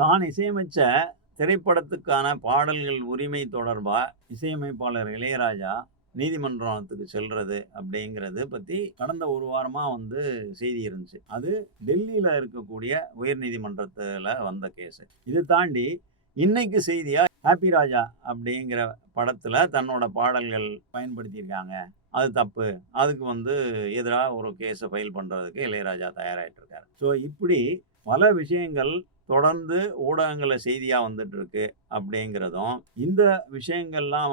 தான் இசையமைச்ச திரைப்படத்துக்கான பாடல்கள் உரிமை தொடர்பா இசையமைப்பாளர் இளையராஜா நீதிமன்றத்துக்கு செல்றது அப்படிங்கிறது பத்தி கடந்த ஒரு வாரமா செய்தி இருந்துச்சு. அது டெல்லியில இருக்கக்கூடிய உயர்நீதிமன்றத்துல வந்த கேஸ். இது தாண்டி இன்னைக்கு செய்தியா ஹாப்பி ராஜா அப்படிங்கிற படத்துல தன்னோட பாடல்கள் பயன்படுத்தியிருக்காங்க. அது தப்பு. அதுக்கு எதிரா ஒரு கேஸ ஃபைல் பண்றதுக்கு இளையராஜா தயாராயிட்டு இருக்காரு. ஸோ இப்படி பல விஷயங்கள் தொடர்ந்து ஊடகங்கள்ல செய்தியா வந்துட்டு இருக்கு அப்படிங்கிறதும், இந்த விஷயங்கள்லாம்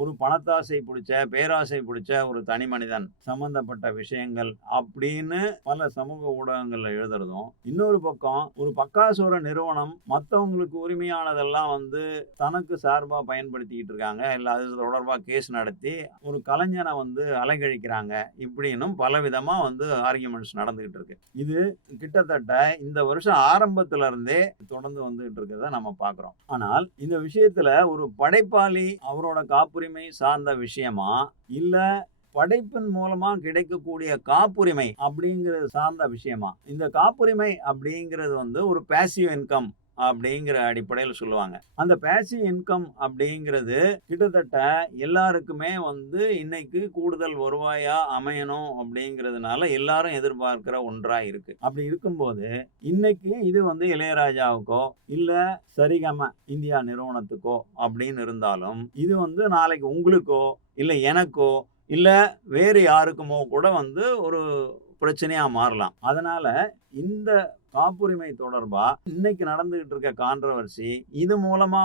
ஒரு பணத்தாசை புடிச்ச, பேராசை புடிச்ச ஒரு தனி மனிதன் சம்பந்தப்பட்ட விஷயங்கள் அப்படின்னு பல சமூக ஊடகங்கள்ல எழுதுறதும், இன்னொரு பக்கம் ஒரு பக்காசோர நிறுவனம் மத்தவங்களுக்கு உரிமையானதெல்லாம் தனக்கு சார்பா பயன்படுத்திக்கிட்டு இருக்காங்க. இல்ல அது தொடர்பா கேஸ் நடத்தி ஒரு கலைஞனை அலைக்கழிக்கிறாங்க. இப்படின்னும் பலவிதமா ஆர்கியுமெண்ட்ஸ் நடந்துகிட்டு இருக்கு. இது கிட்டத்தட்ட இந்த வருஷம் ஆரம்பத்துல இருந்தே தொடர்ந்து வந்துகிட்டு இருக்கிறத நம்ம பார்க்கிறோம். ஆனால் இந்த விஷயத்துல ஒரு படைப்பாளி அவரோட காப்புரிமை சார்ந்த விஷயமா, இல்ல படைப்பின் மூலமா கிடைக்கக்கூடிய காப்புரிமை அப்படிங்கிறது சார்ந்த விஷயமா? இந்த காப்புரிமை அப்படிங்கிறது ஒரு பேசிவ் இன்கம் அப்படிங்கிற அடிப்படையில் சொல்லுவாங்க. அந்த பேசிவ் இன்கம் அப்படிங்கிறது கிட்டத்தட்ட எல்லாருக்குமே இன்னைக்கு கூடுதல் வருவாயா அமையணும் அப்படிங்கிறதுனால எல்லாரும் எதிர்பார்க்கிற ஒன்றா இருக்கு. அப்படி இருக்கும்போது இன்னைக்கு இது இளையராஜாவுக்கோ இல்ல சரிகம இந்தியா நிறுவனத்துக்கோ அப்படின்னு இருந்தாலும், இது நாளைக்கு உங்களுக்கோ இல்ல எனக்கோ இல்ல வேறு யாருக்குமோ கூட ஒரு பிரச்சனையா மாறலாம். அதனால இந்த காப்புரிமை தொடர்பா இன்னைக்கு நடந்துகிட்டு இருக்க கான்ட்ரோவர்சி, இது மூலமா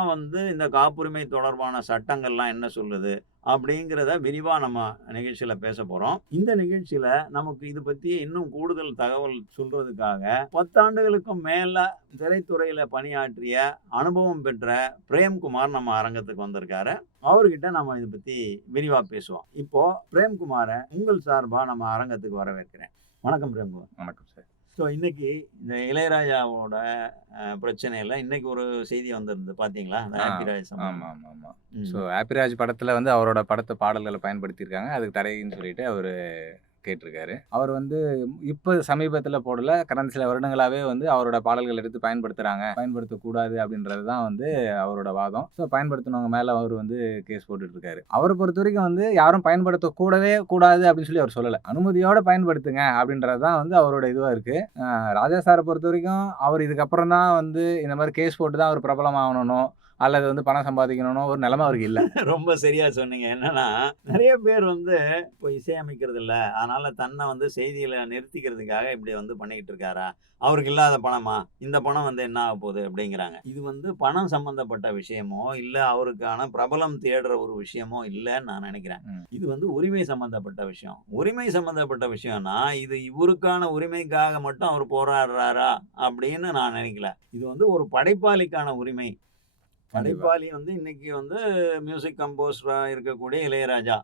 இந்த காப்புரிமை தொடர்பான சட்டங்கள்லாம் என்ன சொல்லுது அப்படிங்கிறத விரிவா நம்ம நிகழ்ச்சியில பேச போறோம். இந்த நிகழ்ச்சியில நமக்கு இது பத்தி இன்னும் கூடுதல் தகவல் சொல்றதுக்காக 10 ஆண்டுகளுக்கும் மேல திரைத்துறையில பணியாற்றிய அனுபவம் பெற்ற பிரேம்குமார் நம்ம அரங்கத்துக்கு வந்திருக்காரு. அவர்கிட்ட நம்ம இதை பத்தி விரிவா பேசுவோம். இப்போ பிரேம்குமார உங்கள் சார்பா நம்ம அரங்கத்துக்கு வரவேற்கிறேன். வணக்கம் பிரேம்குமார். வணக்கம் சார். ஸோ இன்னைக்கு இந்த இளையராஜாவோட பிரச்சனையில இன்னைக்கு ஒரு செய்தி வந்திருந்தது பார்த்தீங்களா? அந்த ஹாப்பி ராஜ் ஆமா, ஆமா, ஆமா. ஸோ ஹாப்பிராஜ் படத்துல அவரோட பாடல்கள பயன்படுத்தியிருக்காங்க. அதுக்கு தடைன்னு சொல்லிட்டு அவரு கேட்டிருக்காரு. அவர் இப்ப சமீபத்துல போடல. கடந்த சில வருடங்களாவே அவரோட பாடல்கள் எடுத்து பயன்படுத்தக்கூடாது அப்படின்றது தான் அவரோட வாதம். ஸோ பயன்படுத்தினவங்க மேல அவர் கேஸ் போட்டுட்டு இருக்காரு. அவரை பொறுத்த வரைக்கும் யாரும் பயன்படுத்தக்கூடவே கூடாது அப்படின்னு சொல்லி அவர் சொல்லல. அனுமதியோட பயன்படுத்துங்க அப்படின்றது தான் அவரோட இதுவா இருக்கு. ராஜா சாரை பொறுத்த வரைக்கும் அவர் இதுக்கப்புறம் தான் இந்த மாதிரி கேஸ் போட்டு தான் அவர் பிரபலம் ஆகணும் அல்லது பணம் சம்பாதிக்கணும்னு ஒரு நிலைமை அவருக்கு இல்ல. ரொம்ப சரியா சொன்னீங்க. என்னன்னா நிறைய பேர் இப்போ இசையமைக்கிறது இல்ல, அதனால தன்னை செய்தியில நிறுத்திக்கிறதுக்காக இப்படி பண்ணிக்கிட்டு இருக்காரா? அவருக்கு இல்லாத பணமா? இந்த பணம் என்ன ஆக போகுது அப்படிங்கிறாங்க. இது பணம் சம்பந்தப்பட்ட விஷயமோ இல்ல அவருக்கான பிரபலம் தேடுற ஒரு விஷயமோ இல்லைன்னு நான் நினைக்கிறேன். இது உரிமை சம்பந்தப்பட்ட விஷயம். உரிமை சம்பந்தப்பட்ட விஷயம்னா இது இவருக்கான உரிமைக்காக மட்டும் அவர் போராடுறாரா அப்படின்னு நான் நினைக்கல. இது ஒரு படைப்பாளிக்கான உரிமை. படைப்பாளி இன்னைக்கு மியூசிக் கம்போசரா இருக்கக்கூடிய இளையராஜா,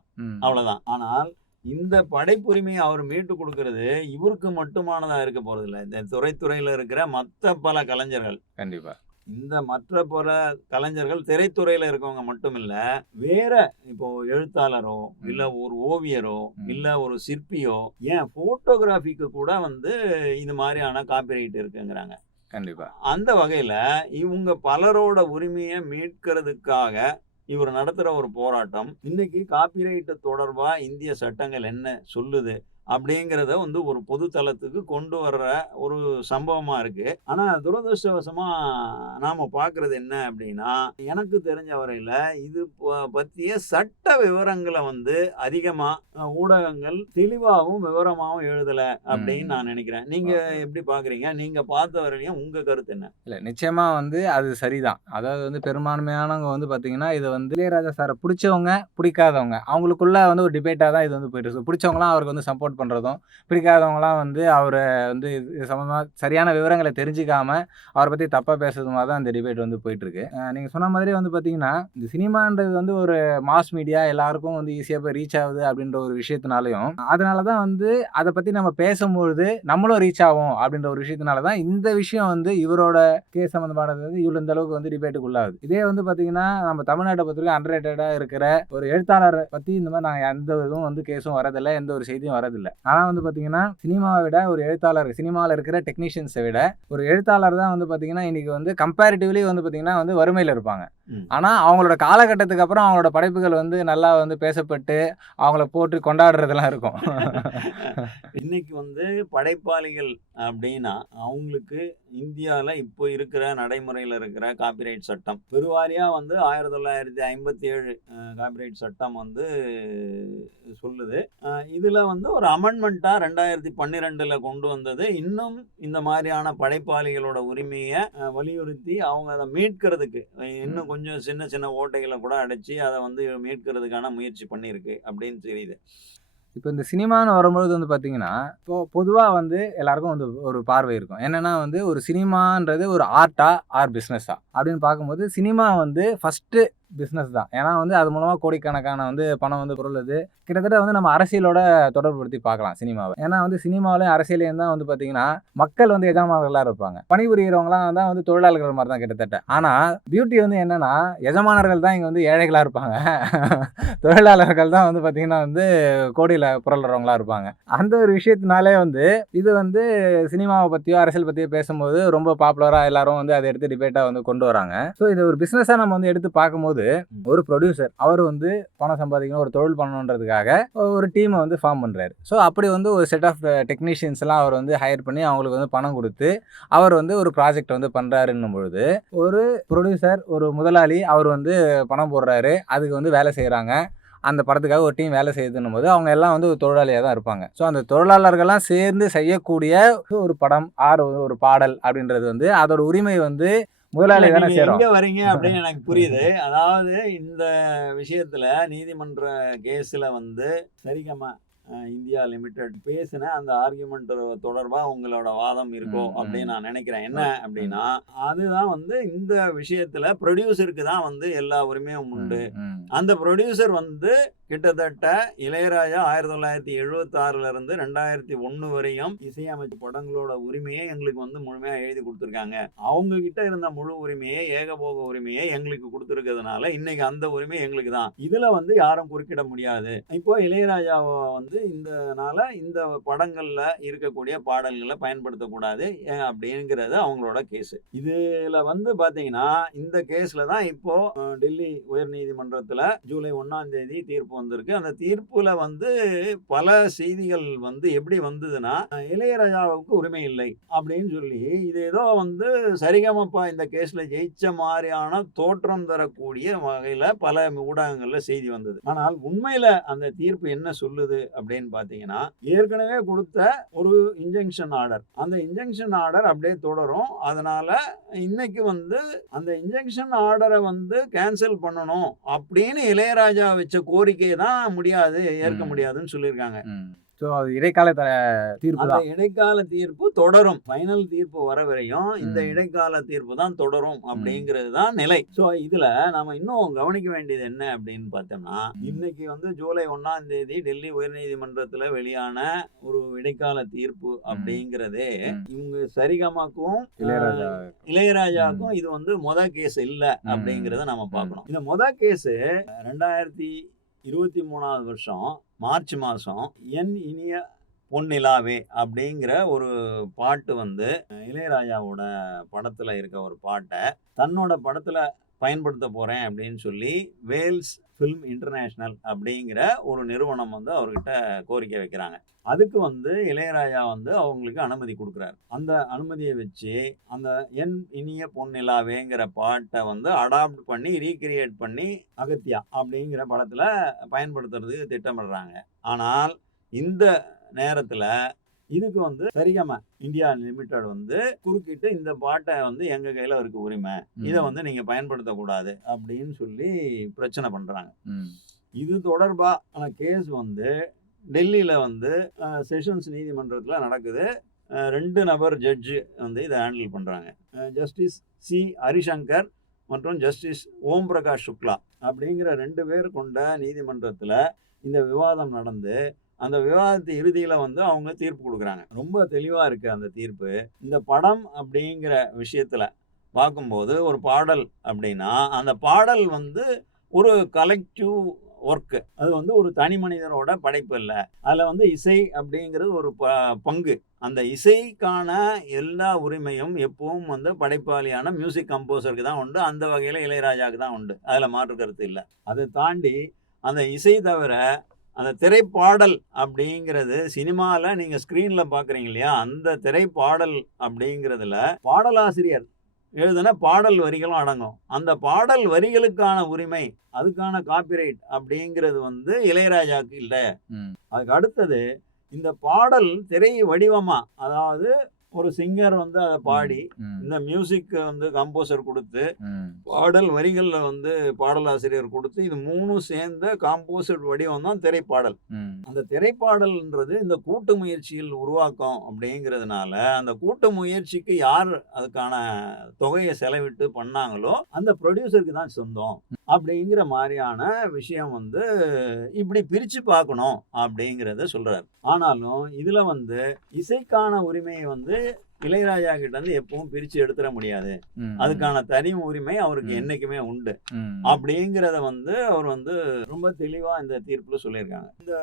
அவ்வளவுதான். ஆனால் இந்த படைப்புரிமையை அவர் மீட்டு கொடுக்கிறது இவருக்கு மட்டுமானதா இருக்க போறது இல்ல. இந்த துறையில இருக்கிற மற்ற பல கலைஞர்கள், கண்டிப்பா இந்த மற்ற பல கலைஞர்கள் திரைத்துறையில இருக்கவங்க மட்டும் இல்ல, வேற இப்போ எழுத்தாளரோ இல்ல ஒரு ஓவியரோ இல்ல ஒரு சிற்பியோ, ஏன் போட்டோகிராஃபிக்கு கூட இது மாதிரியான காப்பிரைட் இருக்குங்கிறாங்க. கண்டிப்பா. அந்த வகையில இவங்க பலரோட உரிமையை மீட்கிறதுக்காக இவர் நடத்துற ஒரு போராட்டம் இன்னைக்கு காப்பிரைட் தொடர்பா இந்திய சட்டங்கள் என்ன சொல்லுது அப்படிங்கிறத ஒரு பொது தளத்துக்கு கொண்டு வர்ற ஒரு சம்பவமா இருக்கு. ஆனா துரதிருஷ்டவசமா நாம பாக்குறது என்ன அப்படின்னா, எனக்கு தெரிஞ்ச வரையில இது பத்திய சட்ட விவரங்களை அதிகமா ஊடகங்கள் தெளிவாகவும் விவரமாகவும் எழுதல அப்படின்னு நான் நினைக்கிறேன். நீங்க எப்படி பாக்குறீங்க? நீங்க பார்த்த வரையிலும் உங்க கருத்து என்ன? இல்ல நிச்சயமா அது சரிதான். அதாவது பெரும்பான்மையானவங்க பாத்தீங்கன்னா இது இளையராஜா சாரை பிடிச்சவங்க பிடிக்காதவங்க அவங்களுக்குள்ள ஒரு டிபேட்டா தான் இது போயிட்டு இருக்கு. பிடிச்சவங்களாம் அவருக்கு சப்போர்ட் பண்றதும், பிடிக்காதவங்களாம் அவரை இது சம்பந்தமா சரியான விவரங்களை தெரிஞ்சுக்காம அவரை பத்தி தப்பா பேசுறதுமா தான் இந்த டிபேட் போயிட்டு இருக்கு. நீங்க சொன்ன மாதிரி பாத்தீங்கன்னா இந்த சினிமான்றது ஒரு மாஸ் மீடியா, எல்லாருக்கும் ஈஸியா போய் ரீச் ஆகுது அப்படின்ற ஒரு விஷயத்தினாலையும், அதனாலதான் அதை பத்தி நம்ம பேசும்பொழுது நம்மளும் ரீச் ஆகும் அப்படின்ற ஒரு விஷயத்தினாலதான் இந்த விஷயம் இவரோட கேஸ் சம்பந்தமானது இவ்வளவு இந்த அளவுக்கு டிபேட்டுக்கு உள்ளாகுது. இதே பாத்தீங்கன்னா நம்ம தமிழ்நாட்டை பொறுத்தவரைக்கும் அண்டர்ரேட்டடா இருக்கிற ஒரு எழுத்தாளரை பத்தி இந்த மாதிரி நாங்க எந்த இதுவும் கேஸும் வரதில்லை, எந்த ஒரு செய்தியும் வரதில்லை. இல்ல. ஆனா வந்து பாத்தீங்கன்னா சினிமாவை விட ஒரு எழுத்தாளர், சினிமாவில் இருக்கிற டெக்னீஷியன்ஸை விட ஒரு எழுத்தாளர் தான் வந்து பாத்தீங்கன்னா இன்னைக்கு வந்து கம்பேரிட்டிவ்லி வந்து பாத்தீங்கன்னா வந்து வறுமையில இருப்பாங்க. ஆனா அவங்களோட காலகட்டத்துக்கு அப்புறம் அவங்களோட படைப்புகள் வந்து நல்லா வந்து பேசப்பட்டு அவங்கள போற்றி கொண்டாடுறதெல்லாம் இருக்கும். இன்னைக்கு வந்து படைப்பாளிகள் அப்படின்னா அவங்களுக்கு இந்தியாவில் இப்போ இருக்கிற நடைமுறையில் இருக்கிற காப்பிரைட் சட்டம் பெருவாரியா வந்து 1957 காப்பிரைட் சட்டம் வந்து சொல்லுது. இதுல வந்து ஒரு அமெண்ட்மெண்ட்டா 2012 கொண்டு வந்தது. இன்னும் இந்த மாதிரியான படைப்பாளிகளோட உரிமையை வலியுறுத்தி அவங்க அதை மீட்கிறதுக்கு இன்னும் கொஞ்சம் சின்ன சின்ன ஓட்டைகளை கூட அடைச்சி அதை வந்து மீட்கிறதுக்கான முயற்சி பண்ணியிருக்கு அப்படின்னு தெரியுது. இப்போ இந்த சினிமான்னு வரும்பொழுது வந்து பார்த்தீங்கன்னா, இப்போ பொதுவா வந்து எல்லாருக்கும் வந்து ஒரு பார்வை இருக்கும். என்னன்னா வந்து ஒரு சினிமான்றது ஒரு ஆர்ட்டா ஆர் பிசினஸா அப்படின்னு பார்க்கும்போது, சினிமா வந்து ஃபர்ஸ்ட்டு பிசினஸ் தான். ஏன்னா வந்து அது மூலமா கோடிக்கணக்கான வந்து பணம் வந்து பொருளுது. கிட்டத்தட்ட வந்து நம்ம அரசியலோட தொடர்புபடுத்தி பார்க்கலாம் சினிமாவை. ஏன்னா வந்து சினிமாவிலையும் அரசியலையும் தான் வந்து பார்த்தீங்கன்னா, மக்கள் வந்து எஜமானர்களா இருப்பாங்க. பணிபுரியறவங்கலாம் தான் வந்து தொழிலாளர்கள் மாதிரி தான் கிட்டத்தட்ட. ஆனா பியூட்டி வந்து என்னன்னா, எஜமானர்கள் தான் இங்க வந்து ஏழைகளா இருப்பாங்க. தொழிலாளர்கள் தான் வந்து பார்த்தீங்கன்னா வந்து கோடியில புரள்றவங்களா இருப்பாங்க. அந்த ஒரு விஷயத்தினாலே வந்து இது வந்து சினிமாவை பத்தியோ அரசியல் பத்தியோ பேசும்போது ரொம்ப பாப்புலரா எல்லாரும் வந்து அதை எடுத்து டிபேட்டா வந்து கொண்டு வராங்க. ஸோ இது ஒரு பிசினஸா நம்ம வந்து எடுத்து பார்க்கும்போது ஒரு ப்ரொடியூசர் அவர் வந்து பணம் சம்பாதிக்கணும், ஒரு தொழில் பண்ணணுன்றதுக்காக ஒரு டீமை வந்து ஃபார்ம் பண்றாரு. ஸோ அப்படி வந்து ஒரு செட் ஆஃப் டெக்னீஷியன்ஸ் எல்லாம் அவர் வந்து ஹையர் பண்ணி அவங்களுக்கு வந்து பணம் கொடுத்து அவர் வந்து ஒரு ப்ராஜெக்ட் வந்து பண்றாருன்னும் பொழுது ஒரு ப்ரொடியூசர், ஒரு முதலாளி அவர் வந்து பணம் போடுறாரு, அதுக்கு வந்து வேலை செய்யறாங்க. அந்த படத்துக்காக ஒரு டீம் வேலை செய்யுதுன்னும் போது அவங்க எல்லாம் வந்து ஒரு தொழிலாளியாக தான் இருப்பாங்க. ஸோ அந்த தொழிலாளர்கள்லாம் சேர்ந்து செய்யக்கூடிய ஒரு படம் ஆர் ஒரு பாடல் அப்படின்றது வந்து அதோட உரிமை வந்து முதலாளி தானே நீங்க சேரும். எங்க வரீங்க அப்படின்னு எனக்கு புரியுது. அதாவது இந்த விஷயத்துல நீதிமன்ற கேஸ்ல வந்து சரிகமா இந்தியா லிமிடெட் பேசின அந்த ஆர்குமெண்ட் தொடர்பா உங்களோட வாதம் இருக்கோ அப்படின்னு நான் நினைக்கிறேன். என்ன அப்படின்னா அதுதான் வந்து இந்த விஷயத்துல ப்ரொடியூசருக்கு தான் வந்து எல்லா உரிமையும் உண்டு. அந்த ப்ரொடியூசர் வந்து கிட்டத்தட்ட இளையராஜா 1976 இருந்து 2001 வரையும் இசையமைச்ச படங்களோட உரிமையை எங்களுக்கு வந்து முழுமையா எழுதி கொடுத்துருக்காங்க. அவங்க கிட்ட இருந்த முழு உரிமையை, ஏகபோக உரிமையை எங்களுக்கு கொடுத்துருக்கிறதுனால இன்னைக்கு அந்த உரிமை எங்களுக்கு தான். இதுல வந்து யாரும் குறுக்கிட முடியாது. இப்போ இளையராஜாவை வந்து இந்த படங்கள்ல இருக்கக்கூடிய பாடல்களை பயன்படுத்தக்கூடாது அப்படிங்கிறது அவங்களோட கேஸ். இதுல வந்து பாத்தீங்கன்னா இந்த கேஸ்ல தான் இப்போ டெல்லி உயர் நீதிமன்றத்துல ஜூலை 1ஆம் தேதி தீர்ப்பு வந்திருக்கு. அந்த தீர்ப்புல வந்து பல செய்திகள் வந்து எப்படி வந்ததுன்னா இளையராஜாவுக்கு உரிமை இல்லை அப்படின்னு சொல்லி இது ஏதோ வந்து சரிகமப்பா இந்த கேஸ்ல ஜெயிச்ச மாதிரியான தோற்றம் தரக்கூடிய வகையில பல ஊடகங்கள்ல செய்தி வந்தது. ஆனால் உண்மையில அந்த தீர்ப்பு என்ன சொல்லுது அப்படின்னு பாத்தீங்கன்னா ஏற்கனவே கொடுத்த ஒரு இன்ஜெக்ஷன் ஆர்டர், அந்த இன்ஜெக்ஷன் ஆர்டர் அப்படியே தொடரும். அதனால இன்னைக்கு வந்து அந்த இன்ஜெக்ஷன் ஆர்டரை வந்து கேன்சல் பண்ணணும் அப்படின்னு இளையராஜா வச்ச கோரிக்கையை தான் முடியாது, ஏற்க முடியாதுன்னு சொல்லியிருக்காங்க. ஸோ அது இடைக்கால தீர்ப்பு அந்த தான். இடைக்கால தீர்ப்பு தொடரும். ஃபைனல் தீர்ப்பு வர வரையும் இந்த இடைக்கால தீர்ப்பு தான் தொடரும் அப்படிங்கிறது தான் நிலை. ஸோ இதுல நாம இன்னும் கவனிக்க வேண்டியது என்ன அப்படின்னு பார்த்தோம்னா இன்னைக்கு வந்து ஜூலை 1ஆம் தேதி டெல்லி உயர்நீதிமன்றத்துல வெளியான ஒரு இடைக்கால தீர்ப்பு அப்படிங்கிறதே இவங்க சரிகமாக்கும் இளையராஜாவுக்கும் இது வந்து கேஸ் இல்ல அப்படிங்கறத நம்ம பார்க்கணும். இந்த கேஸ் 2023 வருஷம் மார்ச் மாதம் என் இனிய பொன்னிலாவே அப்படிங்கிற ஒரு பாட்டு வந்து இளையராஜாவோட படத்தில் இருக்க ஒரு பாட்டை தன்னோட படத்தில் பயன்படுத்த போகிறேன் அப்படின்னு சொல்லி வேல்ஸ் ஃபிலிம் இன்டர்நேஷ்னல் அப்படிங்கிற ஒரு நிறுவனம் வந்து அவர்கிட்ட கோரிக்கை வைக்கிறாங்க. அதுக்கு வந்து இளையராஜா வந்து அவங்களுக்கு அனுமதி கொடுக்குறாரு. அந்த அனுமதியை வச்சு அந்த என் இனிய பொன்னிலாவேங்கிற பாட்டை வந்து அடாப்ட் பண்ணி ரீக்ரியேட் பண்ணி அகத்தியா அப்படிங்கிற படத்தில் பயன்படுத்துறதுக்கு திட்டமிடுறாங்க. ஆனால் இந்த நேரத்தில் இதுக்கு வந்து சரிகமா இந்தியா லிமிடெட் வந்து குறுக்கிட்டு இந்த பாட்டை வந்து எங்க கையில இருக்கு உரிமை, இதை வந்து நீங்க பயன்படுத்தக்கூடாது அப்படின்னு சொல்லி பிரச்சனை பண்றாங்க. இது தொடர்பான கேஸ் வந்து டெல்லியில வந்து செஷன்ஸ் நீதிமன்றத்துல நடக்குது. 2 நபர் ஜட்ஜு வந்து இதை ஹேண்டில் பண்றாங்க. ஜஸ்டிஸ் சி ஹரிசங்கர் மற்றும் ஜஸ்டிஸ் ஓம் பிரகாஷ் சுக்லா அப்படிங்கிற 2 பேர் கொண்ட நீதிமன்றத்துல இந்த விவாதம் நடந்து அந்த விவாதத்து இறுதியில வந்து அவங்க தீர்ப்பு கொடுக்குறாங்க. ரொம்ப தெளிவா இருக்கு அந்த தீர்ப்பு. இந்த படம் அப்படிங்கிற விஷயத்துல பார்க்கும்போது ஒரு பாடல் அப்படின்னா அந்த பாடல் வந்து ஒரு கலெக்டிவ் ஒர்க்கு. அது வந்து ஒரு தனி மனிதரோட படைப்பு இல்ல. அதுல வந்து இசை அப்படிங்கிறது ஒரு பங்கு. அந்த இசைக்கான எல்லா உரிமையும் எப்பவும் வந்து படைப்பாளியான மியூசிக் கம்போசருக்கு தான் உண்டு. அந்த வகையில இளையராஜாவுக்கு தான் உண்டு. அதுல மாற்று கருத்து இல்ல. அதை தாண்டி அந்த இசை தவிர அந்த திரைப்பாடல் அப்படிங்கிறது சினிமால நீங்க ஸ்க்ரீன்ல பார்க்குறீங்க இல்லையா? அந்த திரைப்பாடல் அப்படிங்கிறதுல பாடலாசிரியர் எழுதின பாடல் வரிகளும் அடங்கும். அந்த பாடல் வரிகளுக்கான உரிமை, அதுக்கான காப்பிரைட் அப்படிங்கிறது வந்து இளையராஜாவுக்கு இல்ல. ம். அதுக்கு அடுத்தது இந்த பாடல் திரை வடிவமா, அதாவது ஒரு சிங்கர் வந்து அத பாடி, ம். இந்த மியூசிக் வந்து கம்போசர் குடுத்து, ம். பாடல் வரிகள்ல வந்து பாடலாசிரியர் குடுத்து, இது 3ம் சேர்ந்த காம்போசிட் வடிவம் தான் திரைப்பாடல். ம். அந்த திரைப்பாடல்ன்றது இந்த கூட்டு முயற்சியில் உருவாக்கம் அப்படிங்கிறதுனால, அந்த கூட்டு முயற்சிக்கு யார் அதுக்கான தொகைய செலவிட்டு பண்ணாங்களோ, அந்த புரொடியூசருக்கு தான் சொந்தம். அப்படிங்கிற மாரியான விஷயம் வந்து இப்படி பிரிச்சு பார்க்கணும் அப்படிங்கிறத சொல்றாரு. ஆனாலும் இதுல வந்து இசைக்கான உரிமையை வந்து இளையராஜா கிட்ட இருந்து எப்பவும் பிரிச்சு எடுத்துற முடியாது. ம். அதுக்கான தனி உரிமை அவருக்கு ம். என்னைக்குமே உண்டு. ம். அப்படிங்கிறத வந்து அவர் வந்து ரொம்ப தெளிவா இந்த தீர்ப்புல சொல்லியிருக்காங்க. இந்த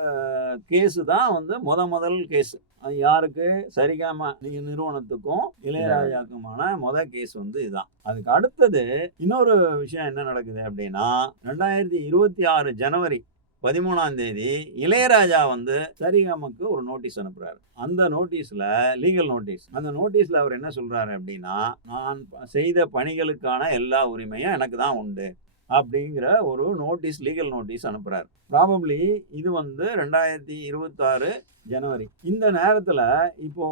கேஸ் தான் வந்து முதல் கேஸ். அது யாருக்கு? சரிகம நிறுவனத்துக்கும் இளையராஜாக்குமான கேஸ் வந்து இதுதான். அதுக்கு அடுத்தது இன்னொரு விஷயம் என்ன நடக்குது அப்படின்னா, 2026 ஜனவரி 13ஆம் தேதி இளையராஜா வந்து சரிகமக்கு ஒரு நோட்டீஸ் அனுப்புறாரு. அந்த நோட்டீஸ்ல லீகல் நோட்டீஸ். அந்த நோட்டீஸ்ல அவர் என்ன சொல்றாரு அப்படின்னா, நான் செய்த பணிகளுக்கான எல்லா உரிமையும் எனக்கு தான் உண்டு. அப்படிங்கிற ஒரு நோட்டீஸ், லீகல் நோட்டீஸ் அனுப்புறாரு. ப்ராபப்ளி இது வந்து 2026 ஜனவரி. இந்த நேரத்துல இப்போ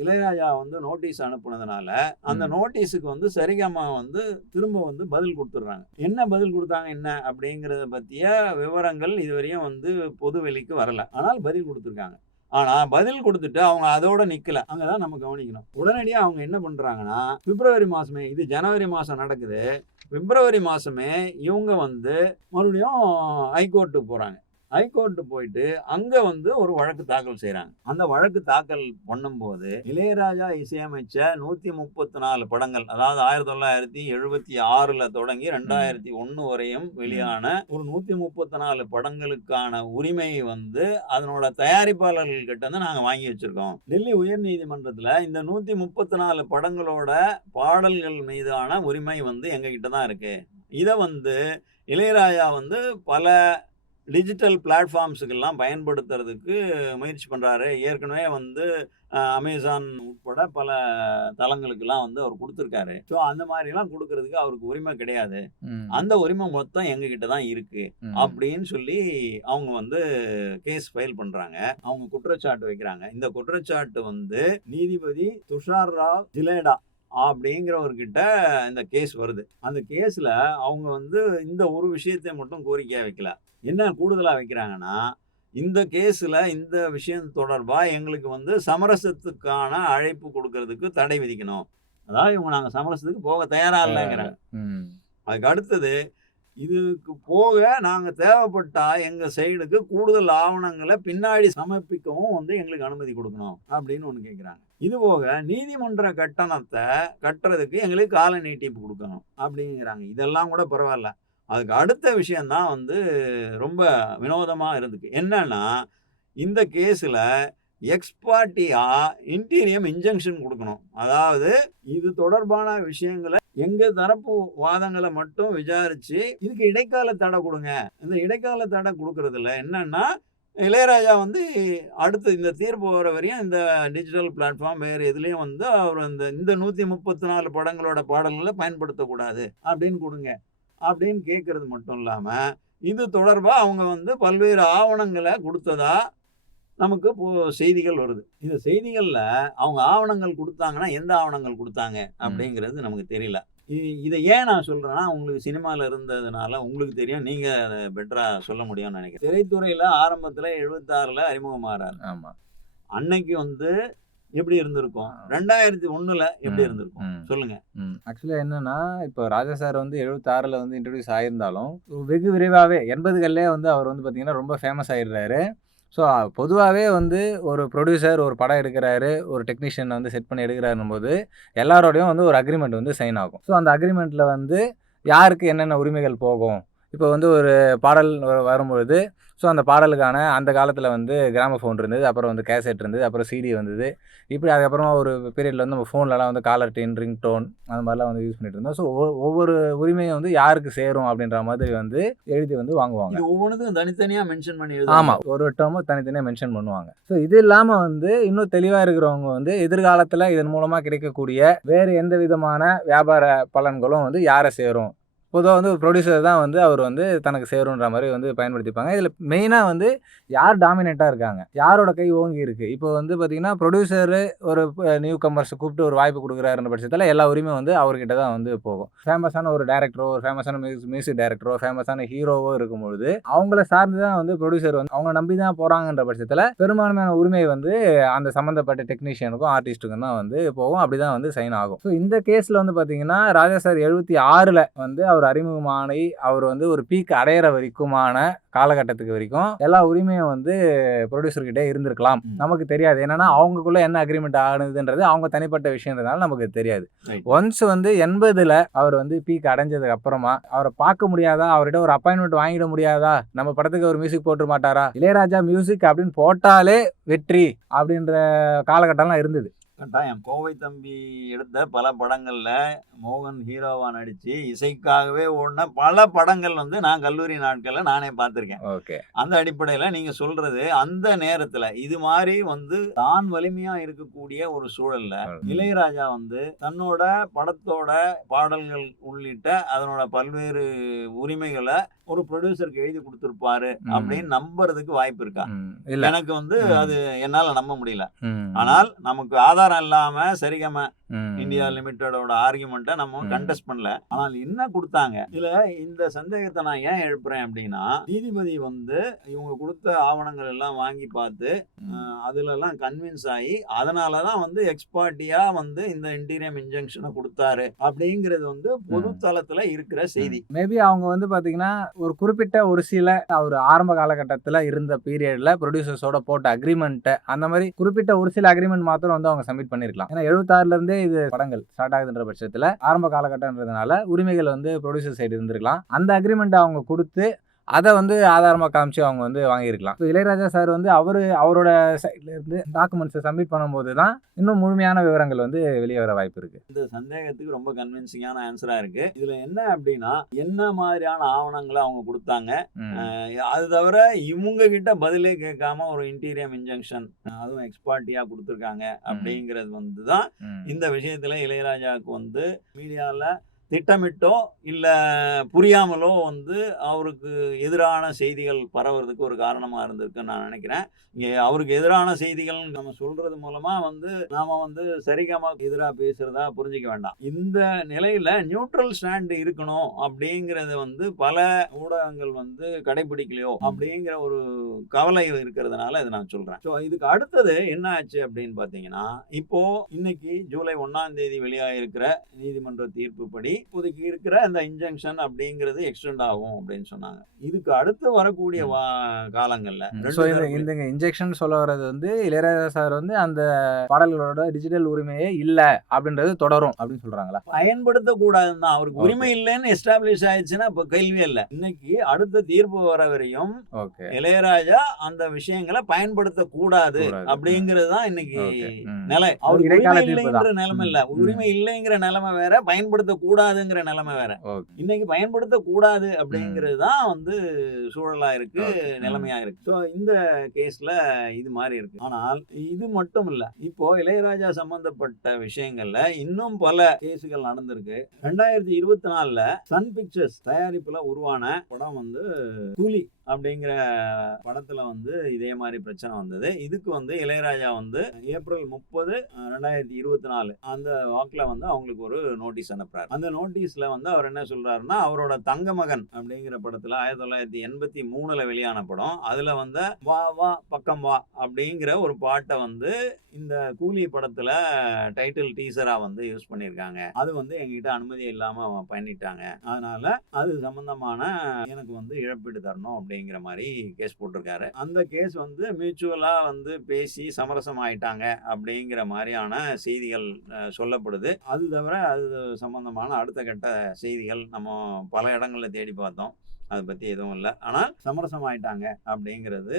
இளையராஜா வந்து நோட்டீஸ் அனுப்புனதுனால, அந்த நோட்டீஸுக்கு வந்து சரிகம வந்து திரும்ப வந்து பதில் குடுத்துடுறாங்க. என்ன பதில் குடுத்தாங்க என்ன அப்படிங்கிறத பத்திய விவரங்கள் இதுவரையும் வந்து பொதுவெளிக்கு வரல. ஆனால் பதில் குடுத்துருக்காங்க. ஆனா பதில் குடுத்துட்டு அவங்க அதோட நிக்கல. அங்க தான் நம்ம கவனிக்கணும். உடனடியா அவங்க என்ன பண்றாங்கன்னா, பிப்ரவரி மாசமே, இது ஜனவரி மாசம் நடக்குது. பிப்ரவரி மாசமே இவங்க வந்து மறுபடியும் ஹைகோர்ட்டுக்கு போறாங்க. ஹைகோர்ட்டு போயிட்டு அங்க வந்து ஒரு வழக்கு தாக்கல் செய்றாங்க. அந்த வழக்கு தாக்கல் பண்ணும்போது இளையராஜா இசையமைச்ச 134 படங்கள், அதாவது 1976ல தொடங்கி 2001 வரையும் வெளியான ஒரு 134 படங்களுக்கான உரிமை வந்து அதனோட தயாரிப்பாளர்கள் கிட்ட இருந்து நாங்க வாங்கி வச்சிருக்கோம். டெல்லி உயர்நீதிமன்றத்துல இந்த 134 படங்களோட பாடல்கள் மீதான உரிமை வந்து எங்ககிட்ட தான் இருக்கு. இத வந்து இளையராஜா வந்து பல டிஜிட்டல் பிளாட்ஃபார்ம்ஸுக்கெல்லாம் பயன்படுத்துறதுக்கு முயற்சி பண்றாரு. ஏற்கனவே வந்து அமேசான் உட்பட பல தளங்களுக்கெல்லாம் வந்து அவர் குடுத்துருக்காரு. ஸோ அந்த மாரிலாம் குடுக்குறதுக்கு அவருக்கு உரிமை கிடையாது. ம். அந்த உரிமை மொத்தம் எங்ககிட்ட தான் இருக்கு. ம். அப்படின்னு சொல்லி அவங்க வந்து கேஸ் ஃபைல் பண்றாங்க. அவங்க குற்றச்சாட்டு வைக்கிறாங்க. இந்த குற்றச்சாட்டு வந்து நீதிபதி துஷார் ராவ் ஜிலேடா அப்படிங்கிறவர்கிட்ட இந்த கேஸ் வருது. அந்த கேஸ்ல அவங்க வந்து இந்த ஒரு விஷயத்தை மட்டும் கோரிக்கையா வைக்கல. என்ன கூடுதலா வைக்கிறாங்கன்னா, இந்த கேஸ்ல இந்த விஷயம் தொடர்பா எங்களுக்கு வந்து சமரசத்துக்கான அழைப்பு குடுக்கறதுக்கு தடை விதிக்கணும். அதாவது இவங்க நாங்க சமரசத்துக்கு போக தயாரா இல்லங்கிறாங்க. ம். அதுக்கு அடுத்தது, இதுக்கு போக நாங்க தேவைப்பட்டா எங்க சைடுக்கு கூடுதல் ஆவணங்கள பின்னாடி சமர்ப்பிக்கவும் வந்து எங்களுக்கு அனுமதி குடுக்கணும். அப்படின்னு ஒண்ணு கேட்குறாங்க. இது போக நீதிமன்ற கட்டணத்த கட்டுறதுக்கு எங்களுக்கு கால நீட்டிப்பு குடுக்கணும். அப்படிங்கிறாங்க. இதெல்லாம் கூட பரவால்ல. அதுக்கு அடுத்த விஷயம் தான் வந்து ரொம்ப வினோதமா இருந்துச்சு. என்னன்னா, இந்த கேஸ்ல எக்ஸ் பார்ட்டியா இன்டீரியம் இன்ஜங்ஷன் குடுக்கணும். அதாவது இது தொடர்பான விஷயங்கள எங்க தரப்பு வாதங்கள மட்டும் விசாரிச்சு, இதுக்கு இடைக்கால தடை குடுங்க. இந்த இடைக்கால தடை குடுக்குறதுல என்னன்னா, இளையராஜா வந்து அடுத்து இந்த தீர்ப்பு வர வரையும் இந்த டிஜிட்டல் பிளாட்ஃபார்ம் வேற எதுலயும் வந்து அவர் இந்த 134 படங்களோட பாடல்கள பயன்படுத்தக்கூடாது அப்படின்னு குடுங்க. அப்படின்னு கேட்கறது மட்டும் இல்லாம, இது தொடர்பா அவங்க வந்து பல்வேறு ஆவணங்கள குடுத்ததா நமக்கு செய்திகள் வருது. இந்த செய்திகள்ல அவங்க ஆவணங்கள் குடுத்தாங்கன்னா, எந்த ஆவணங்கள் குடுத்தாங்க அப்படிங்கிறது நமக்கு தெரியல. இத ஏன் நான் சொல்றேன்னா, உங்களுக்கு சினிமால இருந்ததுனால உங்களுக்கு தெரியும். நீங்க அத பெட்டரா சொல்ல முடியும்னு நினைக்கிறேன். திரைத்துறையில ஆரம்பத்துல 76ல அறிமுகமாறாரு. ஆமா. அன்னைக்கு வந்து எப்படி இருந்திருக்கும்? 2001ல எப்படி இருந்திருக்கும்? சொல்லுங்க. ஆக்சுவலா என்னன்னா, இப்போ ராஜா சார் வந்து 76ல வந்து இன்ட்ரோடியூஸ் ஆயிருந்தாலும், வெகு விரைவாவே 80கள்லயே வந்து அவர் வந்து பார்த்தீங்கன்னா, ரொம்ப ஃபேமஸ் ஆயிடுறாரு. ஸோ பொதுவாவே வந்து ஒரு ப்ரொடியூசர் ஒரு படம் எடுக்கிறாரு, ஒரு டெக்னீஷியன் வந்து செட் பண்ணி எடுக்கிறாருன்னும்போது, எல்லாரோடையும் வந்து ஒரு அக்ரீமெண்ட் வந்து சைன் ஆகும். ஸோ அந்த அக்ரீமெண்ட்ல வந்து யாருக்கு என்னென்ன உரிமைகள் போகும், இப்போ வந்து ஒரு பாடல் வரும்பொழுது ஸோ அந்த பாடலுக்கான அந்த காலத்தில் வந்து கிராமஃபோன் இருந்தது, அப்புறம் வந்து கேசட் இருந்தது, அப்புறம் சிடி வந்தது. இப்படி அதுக்கப்புறமா ஒரு பீரியடில் வந்து நம்ம ஃபோன்லலாம் வந்து காலர் டியூன், ரிங் டோன் அந்த மாதிரிலாம் வந்து யூஸ் பண்ணிட்டு இருந்தோம். ஸோ ஒவ்வொரு உரிமையும் வந்து யாருக்கு சேரும் அப்படின்ற மாதிரி வந்து எழுதி வந்து வாங்குவாங்க. இது ஒவ்வொன்றுக்கும் தனித்தனியா மென்ஷன் பண்ணி ஆமா. ஒரு டேர்மும் தனித்தனியா மென்ஷன் பண்ணுவாங்க. ஸோ இது இல்லாம வந்து இன்னும் தெளிவா இருக்கிறவங்க வந்து எதிர்காலத்துல இதன் மூலமா கிடைக்கக்கூடிய வேறு எந்த விதமான வியாபார பலன்களும் வந்து யார சேரும்? பொதுவா வந்து ப்ரொடியூசர் தான் வந்து அவர் வந்து தனக்கு சேரும்ன்ற மாரி வந்து பயன்படுத்திப்பாங்க. இதுல மெயினா வந்து யார் டாமினேட்டா இருக்காங்க? யாரோட கை ஓங்கி இருக்கு? இப்போ வந்து பார்த்தீங்கன்னா, ப்ரொடியூசரு ஒரு நியூ கமர்ஸ் கூப்பிட்டு ஒரு வாய்ப்பு குடுக்குறாருன்ற பட்சத்துல எல்லா உரிமையும் வந்து அவர்கிட்ட தான் வந்து போகும். ஃபேமஸான ஒரு டைரக்டரோ, ஒரு ஃபேமஸான மியூசிக் டைரக்டரோ, ஃபேமஸான ஹீரோவோ இருக்கும்பொழுது, அவங்கள சார்ந்து தான் வந்து ப்ரொடியூசர் வந்து அவங்கள நம்பி தான் போறாங்கன்ற பட்சத்துல பெரும்பான்மையான உரிமை வந்து அந்த சம்மந்தப்பட்ட டெக்னீஷியனுக்கும், ஆர்டிஸ்ட்டுக்கும் தான் வந்து போகும். அப்படிதான் வந்து சைன் ஆகும். ஸோ இந்த கேஸ்ல வந்து பார்த்தீங்கன்னா, ராஜா சார் 76ல வந்து அவர் அறிமுகமானி அவர் வந்து ஒரு பீக் அடையிற வரைக்குமான காலகட்டத்துக்கு வரைக்கும் எல்லா உரிமையும் வந்து ப்ரொடியூசர் கிட்டே இருந்திருக்கலாம். நமக்கு தெரியாது. என்னன்னா அவங்களுக்குள்ள என்ன அக்ரிமெண்ட் ஆனதுன்றது அவங்க தனிப்பட்ட விஷயம்ன்றதுனால நமக்கு தெரியாது. ஒன்ஸ் வந்து 80ல அவர் வந்து பீக் அடைஞ்சதுக்கு அப்புறமா அவரை பார்க்க முடியாதா? அவர்கிட்ட ஒரு அப்பாயின்மெண்ட் வாங்கிட முடியாதா? நம்ம படத்துக்கு ஒரு மியூசிக் போட்டு மாட்டாரா? இளையராஜா மியூசிக் அப்படின்னு போட்டாலே வெற்றி அப்படின்ற காலகட்டம்லாம் இருந்தது. கட்டாயம். கோவை தம்பி எடுத்த பல படங்கள்ல மோகன் ஹீரோவா நடிச்சு இசைக்காகவே ஓடின பல படங்கள் வந்து நான் கல்லூரி நாட்கள்ல நானே பார்த்திருக்கேன். ஓகே. அந்த அடிப்படையில நீங்க சொல்றது அந்த நேரத்துல இது மாதிரி வந்து தான் வலிமையா இருக்கக்கூடிய ஒரு சூழல்ல இளையராஜா வந்து தன்னோட படத்தோட பாடல்கள் உள்ளிட்ட அதனோட பல்வேறு உரிமைகளை ஒரு ப்ரொடியூசருக்கு எழுதி கொடுத்திருப்பாரு அப்படின்னு நம்புறதுக்கு வாய்ப்பு இருக்கா? இல்ல. எனக்கு வந்து அது என்னால நம்ப முடியல. ஆனால் நமக்கு ஆதாரம் இல்லாம சரிகம இந்தியா லிமிடெடோட ஆர்குமெண்ட்டை நம்ம கண்டெஸ்ட் பண்ணல. ஆனால் என்ன கொடுத்தாங்க இதுல இந்த சந்தேகத்தை நான் ஏன் எழுப்புறேன் அப்படின்னா, நீதிபதி வந்து இவங்க கொடுத்த ஆவணங்கள் எல்லாம் வாங்கி பார்த்து அதுல எல்லாம் கன்வின்ஸ் ஆகி அதனாலதான் வந்து எக்ஸ்பார்ட்டியா வந்து இந்த இன்டீரியம் இன்ஜெக்ஷனை கொடுத்தாரு அப்படிங்கிறது வந்து பொது தளத்துல இருக்கிற செய்தி. மேபி அவங்க வந்து பாத்தீங்கன்னா ஒரு குறிப்பிட்ட ஒரு சில ஒரு ஆரம்ப காலகட்டத்துல இருந்த பீரியட்ல ப்ரொடியூசர்ஸோட போட்ட அக்ரிமெண்ட் அந்த மாதிரி குறிப்பிட்ட ஒரு சில அக்ரிமெண்ட் மாத்திரம் வந்து அவங்க சப்மிட் பண்ணிருக்கலாம். ஏன்னா 76ல இருந்தே இது படங்கள் ஸ்டார்ட் ஆகுதுன்ற பட்சத்துல ஆரம்ப காலகட்டம்ன்றதுனால உரிமைகள் வந்து ப்ரொடியூசர் சைடு இருந்திருக்கலாம். அந்த அக்ரிமெண்ட் அவங்க கொடுத்து அதை வந்து ஆதாரமா காமிச்சு அவங்க வந்து வாங்கியிருக்கலாம். இளையராஜா சார் வந்து அவரோட சைட்ல இருந்து டாக்குமெண்ட்ஸை சப்மிட் பண்ணும்போது தான் இன்னும் முழுமையான விவரங்கள் வந்து வெளியே வர வாய்ப்பு இருக்கு. இந்த சந்தேகத்துக்கு ரொம்ப கன்வின்சிங்கான ஆன்சரா இருக்கு. இதுல என்ன அப்படின்னா, என்ன மாதிரியான ஆவணங்களை அவங்க கொடுத்தாங்க, அது தவிர இவங்க கிட்ட பதிலே கேட்காம ஒரு இன்டீரியம் இன்ஜெக்ஷன் அதுவும் எக்ஸ்பார்ட்டியா கொடுத்துருக்காங்க அப்படிங்கிறது வந்து தான் இந்த விஷயத்துல இளையராஜாவுக்கு வந்து மீடியால திட்டமிட்டோ இல்ல புரியாமலோ வந்து அவருக்கு எதிரான செய்திகள் பரவுறதுக்கு ஒரு காரணமா இருந்திருக்குன்னு நான் நினைக்கிறேன். இங்க அவருக்கு எதிரான செய்திகள் நம்ம சொல்றது மூலமா வந்து நாம வந்து சரிகமா எதிராக பேசுறதா புரிஞ்சுக்க வேண்டாம். இந்த நிலையில நியூட்ரல் ஸ்டாண்ட் இருக்கணும் அப்படிங்கறது வந்து பல ஊடகங்கள் வந்து கடைபிடிக்கலையோ அப்படிங்கிற ஒரு கவலை இருக்கிறதுனால இதை நான் சொல்றேன். ஸோ இதுக்கு அடுத்தது என்ன ஆச்சு அப்படின்னு பாத்தீங்கன்னா, இப்போ இன்னைக்கு ஜூலை 1ஆம் தேதி வெளியாகிருக்கிற நீதிமன்ற தீர்ப்புப்படி இப்போதைக்கு இருக்கிற அந்த இன்ஜெக்ஷன் அப்படிங்கிறது எக்ஸ்டெண்ட் ஆகும் அப்படின்னு சொன்னாங்க. இதுக்கு அடுத்து வரக்கூடிய காலங்கள்ல இந்த இன்ஜெக்ஷன் சொல்ல வர்றது வந்து இளையராஜா சார் வந்து அந்த பாடல்களோட டிஜிட்டல் உரிமையே இல்ல அப்படின்றது தொடரும் அப்படின்னு சொல்றாங்களா? பயன்படுத்தக்கூடாதுன்னு தான். அவருக்கு உரிமை இல்லைன்னு எஸ்டாப்ளிஷ் ஆயிடுச்சுன்னா இப்ப கேள்வியே இல்லை. இன்னைக்கு அடுத்த தீர்ப்பு வர வரையும் இளையராஜா அந்த விஷயங்களை பயன்படுத்த கூடாது அப்படிங்கிறது தான் இன்னைக்கு நிலை. அவருக்கு உரிமை இல்லைங்கிற நிலைமை இல்ல. உரிமை இல்லைங்கிற நிலைமை வேற, பயன்படுத்த கூடாதுங்கிற நிலைமை வேற. இன்னைக்கு பயன்படுத்த கூடாது அப்படிங்கிறது தான் வந்து சூழலா இருக்கு, நிலைமையா இருக்கு. ஸோ இந்த கேஸ்ல இது மாதிரி இருக்கு. ஆனால் இது மட்டும் இல்ல, இப்போ இளையராஜா சம்பந்தப்பட்ட விஷயங்கள்ல இன்னும் பல கேசுகள் நடந்திருக்கு. 2024ல சன் பிக்சர்ஸ் தயாரிப்புல உருவான படம் வந்து கூலி அப்படிங்கிற படத்துல வந்து இதே மாதிரி பிரச்சனை வந்தது. இதுக்கு வந்து இளையராஜா வந்து ஏப்ரல் 30, 2024 அந்த வாக்குல வந்து அவங்களுக்கு ஒரு நோட்டீஸ் அனுப்புறாரு. அந்த நோட்டீஸ்ல வந்து அவர் என்ன சொல்றாருன்னா, அவரோட தங்க மகன் அப்படிங்கிற படத்துல 1983ல வெளியான படம், அதுல வந்து வா வா பக்கம் வா அப்படிங்கிற ஒரு பாட்டை வந்து இந்த கூலி படத்துல டைட்டில் டீசரா வந்து யூஸ் பண்ணியிருக்காங்க. அது வந்து எங்ககிட்ட அனுமதி இல்லாம பண்ணிட்டாங்க, அதனால அது சம்பந்தமான எனக்கு வந்து இழப்பீடு தரணும் அப்படிங்கிற மாதிரி கேஸ் போட்டிருக்காரு. அந்த கேஸ் வந்து மியூச்சுவலா வந்து பேசி சமரசம் ஆயிட்டாங்க அப்படிங்கிற மாதிரியான செய்திகள் சொல்லப்படுது. அது தவிர அது சம்பந்தமான அடுத்த கட்ட செய்திகள் நம்ம பல இடங்கள்ல தேடி பார்த்தோம். அதை பற்றி எதுவும் இல்லை. ஆனால் சமரசம் ஆயிட்டாங்க அப்படிங்கிறது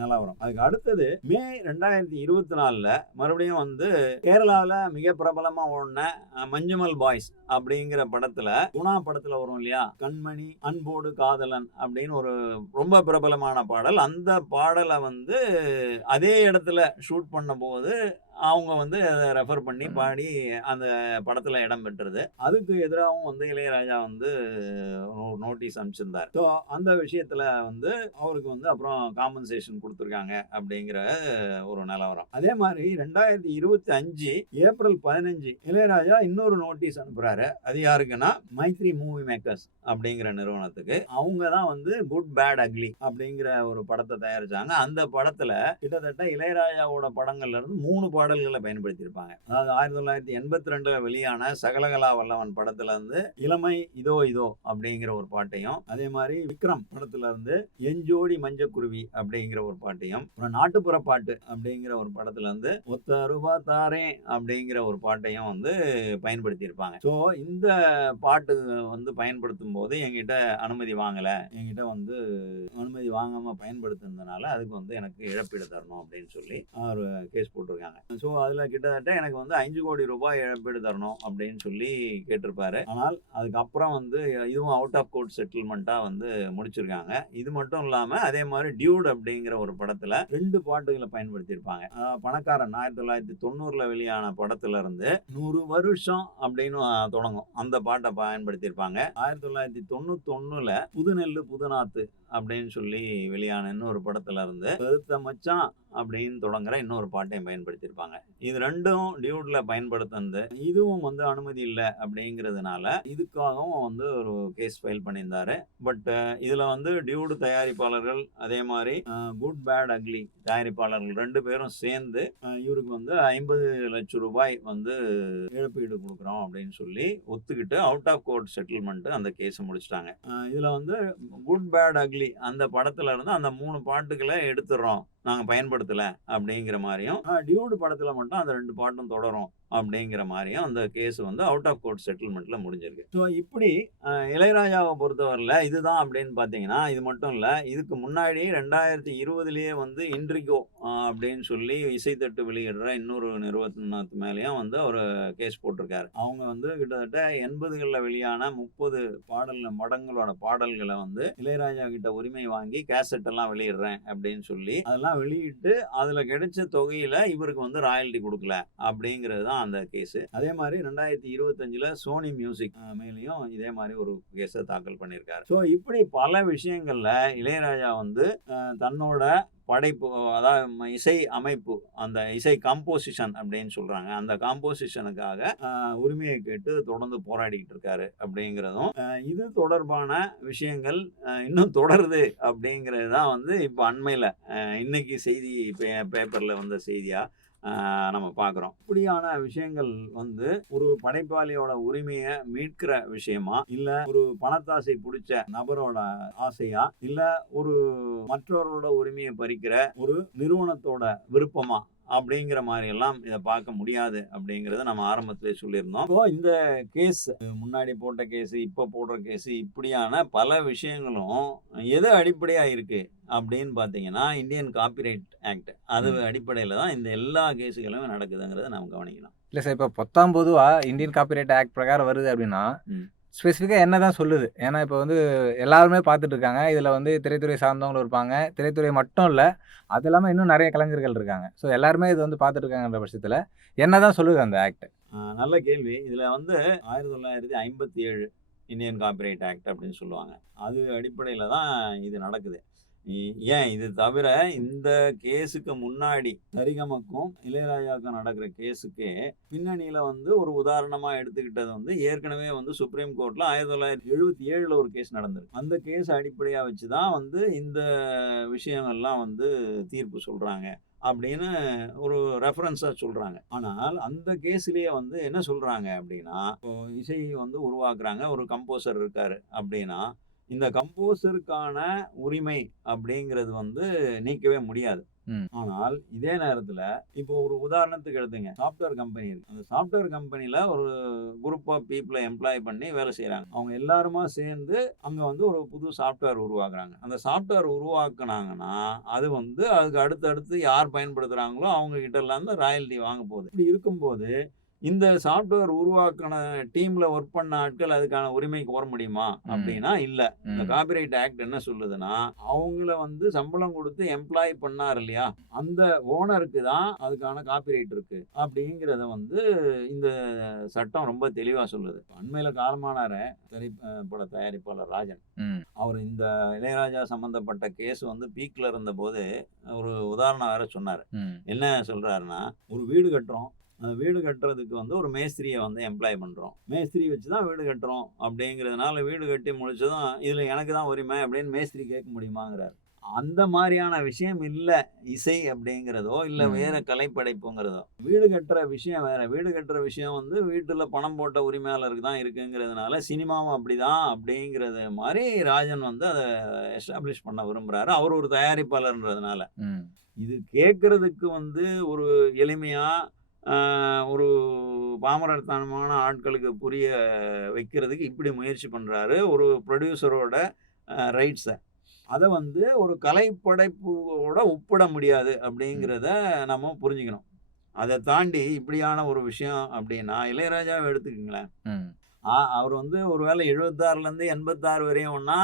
நிலவரம். அதுக்கு அடுத்தது மே 2024 மறுபடியும் வந்து கேரளாவில் மிக பிரபலமாக ஓடின மஞ்சுமல் பாய்ஸ் அப்படிங்கிற படத்தில் குணா படத்தில் வரும் இல்லையா, கண்மணி அன்போடு காதலன் அப்படின்னு ஒரு ரொம்ப பிரபலமான பாடல். அந்த பாடலை வந்து அதே இடத்துல ஷூட் பண்ணும்போது அவங்க வந்து அதை ரெஃபர் பண்ணி பாடி அந்த படத்தில் இடம் பெற்றது. அதுக்கு எதிராகவும் வந்து இளையராஜா வந்து நோட்டீஸ் அனுப்பிச்சிருந்தார். ஸோ அந்த விஷயத்தில் வந்து அவருக்கு வந்து அப்புறம் காம்பன்சேஷன் கொடுத்துருக்காங்க அப்படிங்கிற ஒரு நிலவரம். அதே மாதிரி 2025 ஏப்ரல் 15 இளையராஜா இன்னொரு நோட்டீஸ் அனுப்புறாரு. அது யாருக்குன்னா மைத்ரி மூவி மேக்கர்ஸ் அப்படிங்கிற நிறுவனத்துக்கு. அவங்க தான் வந்து குட் பேட் அக்லி அப்படிங்கிற ஒரு படத்தை தயாரிச்சாங்க. அந்த படத்துல கிட்டத்தட்ட இளையராஜாவோட படங்கள்ல இருந்து 3 பாடல்களை பயன்படுத்தியிருப்பாங்க. அதாவது 1982 வெளியான சகலகலா வல்லவன் படத்துல இருந்து இளமை இதோ இதோ அப்படிங்கிற ஒரு பாட்டையும், அதே மாதிரி விக்ரம் படத்துல இருந்து எஞ்சோடி மஞ்சக்குருவி அப்படிங்கிற ஒரு பாட்டையும், அப்புறம் நாட்டுப்புற பாட்டு அப்படிங்கிற ஒரு படத்துல இருந்து ஒத்த ரூபா தாரே அப்படிங்கிற ஒரு பாட்டையும் வந்து பயன்படுத்தியிருப்பாங்க. ஸோ இந்த பாட்டு வந்து பயன்படுத்தும் போது என்கிட்ட அனுமதி வாங்கல, என்கிட்ட வந்து அனுமதி வாங்காம பயன்படுத்துனதுனால அதுக்கு வந்து எனக்கு இழப்பீடு தரணும் அப்படின்னு சொல்லி ஒரு கேஸ் போட்டிருக்காங்க. ஸோ அதுல கிட்டத்தட்ட எனக்கு வந்து 5 கோடி ரூபாய் இழப்பீடு தரணும் அப்படின்னு சொல்லி கேட்டிருப்பாரு. ஆனால் அதுக்கப்புறம் வந்து இதுவும் அவுட் ஆஃப் கோர்ட் செட்டில்மெண்ட்டா வந்து முடிச்சிருக்காங்க. இது மட்டும் இல்லாம அதே மாதிரி டியூட் அப்படிங்கிற ஒரு படத்துல 2 பாட்டுகளை பயன்படுத்தியிருப்பாங்க. பணக்காரன் 1990 வெளியான படத்துல இருந்து 100 வருஷம் அப்படின்னு தொடங்கும் அந்த பாட்டை பயன்படுத்தியிருப்பாங்க. 1991 புது நெல்லு புதுநாத்து அப்படின்னு சொல்லி வெளியான இன்னொரு படத்துல இருந்து பெருத்த மச்சான் அப்படின்னு தொடங்குற இன்னொரு பாட்டையும் பயன்படுத்தியிருப்பாங்க. இது ரெண்டும் டியூட்ல பயன்படுத்தினது. இதுவும் வந்து அனுமதி இல்லை அப்படிங்கிறதுனால இதுக்காகவும் வந்து ஒரு கேஸ் ஃபைல் பண்ணியிருந்தாரு. பட் இதுல வந்து டியூடு தயாரிப்பாளர்கள் அதே மாதிரி குட் பேட் அக்லி தயாரிப்பாளர்கள் 2 பேரும் சேர்ந்து இவருக்கு வந்து 50 லட்சம் ரூபாய் வந்து இழப்பீடு கொடுக்குறோம் அப்படின்னு சொல்லி ஒத்துக்கிட்டு அவுட் ஆஃப் கோர்ட் செட்டில்மெண்ட் அந்த கேஸை முடிச்சிட்டாங்க. இதுல வந்து குட் பேட் அக்லி அந்த படத்துல இருந்து அந்த 3 பாட்டுகளை எடுத்துடுறோம், நாங்க பயன்படுத்தல அப்படிங்கிற மாதிரியும், டியூடு படத்துல மட்டும் அந்த 2 பாட்டும் தொடரும் அப்படிங்கிற மாதிரியும் அந்த கேஸ் வந்து அவுட் ஆஃப் கோர்ட் செட்டில்மெண்ட்ல முடிஞ்சிருக்கு. ஸோ இப்படி இளையராஜாவை பொறுத்தவரையில் இதுதான் அப்படின்னு பார்த்தீங்கன்னா, இது மட்டும் இல்லை, இதுக்கு முன்னாடி 2020 வந்து இன்ட்ரிகோ அப்படின்னு சொல்லி இசைத்தட்டு வெளியிடுற இன்னொரு நிறுவனத்து மேலேயும் வந்து ஒரு கேஸ் போட்டிருக்காரு. அவங்க வந்து கிட்டத்தட்ட 80களில் வெளியான 30 படங்களோட பாடல்களை வந்து இளையராஜா கிட்ட உரிமை வாங்கி கேசட் எல்லாம் வெளியிடுறேன் அப்படின்னு சொல்லி அதெல்லாம் வெளியிட்டு அதுல கிடைச்ச தொகையில இவருக்கு வந்து ராயல்டி கொடுக்கல அப்படிங்கிறது தான் அந்த கேஸ். அதே மாதிரி 2025 சோனி மியூசிக் மேலேயும் இதே மாதிரி ஒரு கேஸை தாக்கல் பண்ணியிருக்காரு. ஸோ இப்படி பல விஷயங்கள்ல இளையராஜா வந்து தன்னோட படைப்பு, அதாவது இசை அமைப்பு, அந்த இசை கம்போசிஷன் அப்படின்னு சொல்றாங்க, அந்த கம்போசிஷனுக்காக உரிமையை கேட்டு தொடர்ந்து போராடிக்கிட்டு இருக்காரு அப்படிங்கிறதும், இது தொடர்பான விஷயங்கள் இன்னும் தொடருது அப்படிங்கிறது தான் வந்து இப்போ அண்மையில் இன்னைக்கு செய்தி பேப்பர்ல வந்த செய்தியா நம்ம பார்க்குறோம். இப்படியான விஷயங்கள் வந்து ஒரு படைப்பாளியோட உரிமையை மீட்கிற விஷயமா, இல்ல ஒரு பணத்தாசை பிடிச்ச நபரோட ஆசையா, இல்ல ஒரு மற்றவரோட உரிமையை பறிக்கிற ஒரு நிறுவனத்தோட விருப்பமா அப்படிங்கிற மாதிரி எல்லாம் இதை பார்க்க முடியாது அப்படிங்கறத நம்ம ஆரம்பத்திலே சொல்லியிருந்தோம். இப்போ இந்த கேஸ், முன்னாடி போட்ட கேஸ், இப்போ போடுற கேஸ், இப்படியான பல விஷயங்களும் எது அடிப்படையா இருக்கு அப்படின்னு பார்த்தீங்கன்னா, இந்தியன் காப்பிரைட் ஆக்ட் அது அடிப்படையில் தான் இந்த எல்லா கேஸுகளும் நடக்குதுங்கிறத நம்ம கவனிக்கலாம். இல்லை சார், இப்போ 19 இந்தியன் காப்பிரைட் ஆக்ட் பிரகாரம் வருது அப்படின்னா ஸ்பெசிஃபிக்காக என்ன தான் சொல்லுது? ஏன்னா இப்போ வந்து எல்லாருமே பார்த்துட்டு இருக்காங்க. இதில் வந்து திரைத்துறை சார்ந்தவங்களும் இருப்பாங்க. திரைத்துறை மட்டும் இல்லை, அது இல்லாமல் இன்னும் நிறைய கலைஞர்கள் இருக்காங்க. ஸோ எல்லாருமே இது வந்து பார்த்துட்டு இருக்காங்கன்ற பட்சத்தில் என்ன தான் சொல்லுது அந்த ஆக்ட்? நல்ல கேள்வி. இதில் வந்து 1957 இந்தியன் காப்பிரைட் ஆக்ட் அப்படின்னு சொல்லுவாங்க. அது அடிப்படையில் தான் இது நடக்குது. ஏன் இது தவிர இந்த கேஸுக்கு முன்னாடி சரிகமக்கும் இளையராஜாவுக்கும் நடக்கிற கேஸுக்கு பின்னணியில வந்து ஒரு உதாரணமா எடுத்துக்கிட்டது வந்து ஏற்கனவே வந்து சுப்ரீம் கோர்ட்ல 1977 ஒரு கேஸ் நடந்திருக்கு. அந்த கேஸ் அடிப்படையா வச்சுதான் வந்து இந்த விஷயங்கள்லாம் வந்து தீர்ப்பு சொல்றாங்க அப்படின்னு ஒரு ரெஃபரன்ஸா சொல்றாங்க. ஆனால் அந்த கேஸ்லயே வந்து என்ன சொல்றாங்க அப்படின்னா, இசை வந்து உருவாக்குறாங்க, ஒரு கம்போசர் இருக்காரு அப்படின்னா இந்த கம்போசருக்கான உரிமை அப்படிங்கிறது வந்து நீக்கவே முடியாது. ம். ஆனால் இதே நேரத்துல இப்போ ஒரு உதாரணத்துக்கு எடுத்துங்க. சாஃப்ட்வேர் கம்பெனி இருக்கு. அந்த சாஃப்ட்வேர் கம்பெனில ஒரு குரூப் ஆஃப் பீப்பிள எம்ப்ளாய் பண்ணி வேலை செய்றாங்க. அவங்க எல்லாருமா சேர்ந்து அங்க வந்து ஒரு புது சாஃப்ட்வேர் உருவாக்குறாங்க. அந்த சாஃப்ட்வேர் உருவாக்குனாங்கன்னா, அது வந்து அதுக்கு அடுத்து யார் பயன்படுத்துறாங்களோ அவங்க கிட்டலாம் இருந்து ராயல்டி வாங்க போகுது. இப்படி இருக்கும்போது, இந்த சாஃப்ட்வேர் உருவாக்குன டீம்ல ஒர்க் பண்ண ஆட்கள் அதுக்கான உரிமைக்கு கோர முடியுமா? ம். அப்படின்னா இல்ல. இந்த ம். காப்பிரைட் ஆக்ட் என்ன சொல்லுதுன்னா, அவங்கள வந்து சம்பளம் குடுத்து எம்ப்ளாய் பண்ணாரு இல்லையா? அந்த ஓனருக்கு தான் அதுக்கான காப்பிரைட் இருக்கு. அப்படிங்கிறத வந்து இந்த சட்டம் ரொம்ப தெளிவா சொல்லுது. அண்மையில காலமானாரே திரைப்பட தயாரிப்பாளர் ராஜன். ம். அவரு இந்த இளையராஜா சம்பந்தப்பட்ட கேஸ் வந்து பீக்ல இருந்தபோது, ஒரு உதாரணம் வேற சொன்னாரு. ம். என்ன சொல்றாருன்னா, ஒரு வீடு கட்டுறோம். அந்த வீடு கட்டுறதுக்கு வந்து ஒரு மேஸ்திரிய வந்து எம்ப்ளாய் பண்றோம். மேஸ்திரி வச்சு தான் வீடு கட்டுறோம் அப்படிங்கிறதுனால வீடு கட்டி முடிச்சதும், "இதுல எனக்கு தான் உரிமை" அப்படின்னு மேஸ்திரி கேட்க முடியுமாங்கிறாரு. அந்த மாரியான விஷயம் இல்ல. இசை அப்படிங்கிறதோ, இல்ல வேற ம். கலைப்படைப்புங்கிறதோ. வீடு கட்டுற விஷயம் வேற. வீடு கட்டுற விஷயம் வந்து வீட்டுல பணம் போட்ட உரிமையாளருக்கு தான் இருக்குங்கிறதுனால, சினிமாவும் அப்படிதான் அப்படிங்கிறது மாரி ராஜன் வந்து அத எஸ்டாப்ளிஷ் பண்ண விரும்புறாரு. அவர் ஒரு தயாரிப்பாளர்ன்றதுனால. ம். இது கேட்கறதுக்கு வந்து ஒரு எளிமையா, அ ஒரு பாமரத்தனமான ஆட்களுக்கு புரிய வைக்கிறதுக்கு இப்படி முயற்சி பண்றாரு. ஒரு புரொடியூசரோட ரைட்ஸ. அத வந்து ஒரு கலைப்படைப்போட ஒப்பிட முடியாது ம். அப்படிங்கிறத நம்ம புரிஞ்சுக்கணும். அத தாண்டி இப்படியான ஒரு விஷயம் அப்படின்னா, இளையராஜாவ எடுத்துக்கங்களேன். ம். அவர் வந்து ஒரு வேளை 76லேருந்து 86 வரையும்னா,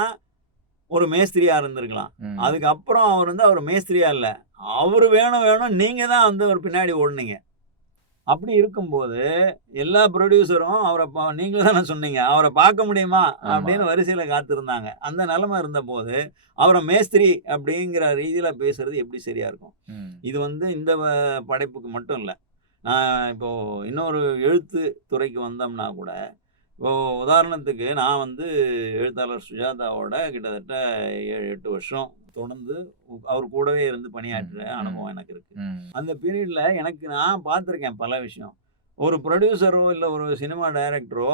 ஒரு மேஸ்திரியா இருந்திருக்கலாம். ம். அதுக்கப்புறம் அவர் வந்து அவர் மேஸ்திரியா இல்ல. அவரு வேணும் வேணும் நீங்க தான் வந்து அவர் பின்னாடி ஓடுனீங்க. அப்படி இருக்கும்போது, எல்லா புரொடியூசரும் நீங்க தானே சொன்னீங்க. அவர பார்க்க முடியுமா? ஆமா. அப்படின்னு வரிசையில காத்திருந்தாங்க. அந்த நிலைமை இருந்தபோது, அவர மேஸ்திரி அப்படிங்கிற ரீதியில பேசுறது எப்படி சரியா இருக்கும்? ம். இது வந்து இந்த படைப்புக்கு மட்டும் இல்ல. நான் இப்போ இன்னொரு எழுத்து துறைக்கு வந்தோம்னா கூட, இப்போ உதாரணத்துக்கு நான் வந்து எழுத்தாளர் சுஜாதாவோட கிட்டத்தட்ட 7, 8 வருஷம் தொடர்ந்து அவர் கூடவே இருந்து ம். பணியாற்றிய ம். அனுபவம் எனக்கு இருக்கு. ம். அந்த பீரியட்ல எனக்கு நான் பார்த்துருக்கேன் பல விஷயம். ஒரு புரொடியூசரோ, இல்ல ஒரு சினிமா டைரக்டரோ,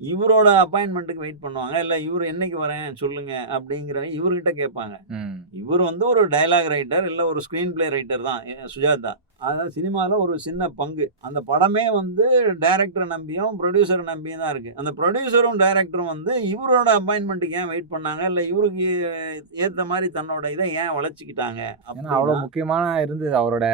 இவரோட அப்பாயின்ட்மென்ட்க்கு வெயிட் பண்ணுவாங்க. இல்ல இவரு என்னைக்கு வரேன் சொல்லுங்க அப்படிங்கிற இவர்கிட்ட கேட்பாங்க. ம். இவரு வந்து ஒரு டயலாக் ரைட்டர், இல்ல ஒரு ஸ்கிரீன் பிளே ரைட்டர் தான் சுஜாதா. அதாவது சினிமால ஒரு சின்ன பங்கு. அந்த படமே வந்து டைரக்டர நம்பியும், புரொடியூசர நம்பியும் தான் இருக்கு. அந்த புரொடியூசரும், டைரக்டரும் வந்து இவரோட அப்பாயின்ட்மென்ட்க்கு ஏன் வெயிட் பண்ணாங்க? இல்ல இவருக்கு ஏத்த மாரி தன்னோட இத ஏன் வளச்சுக்கிட்டாங்க? ஏன்னா, அவ்வளோ அப்படின்னா முக்கியமான இருந்தது அவரோட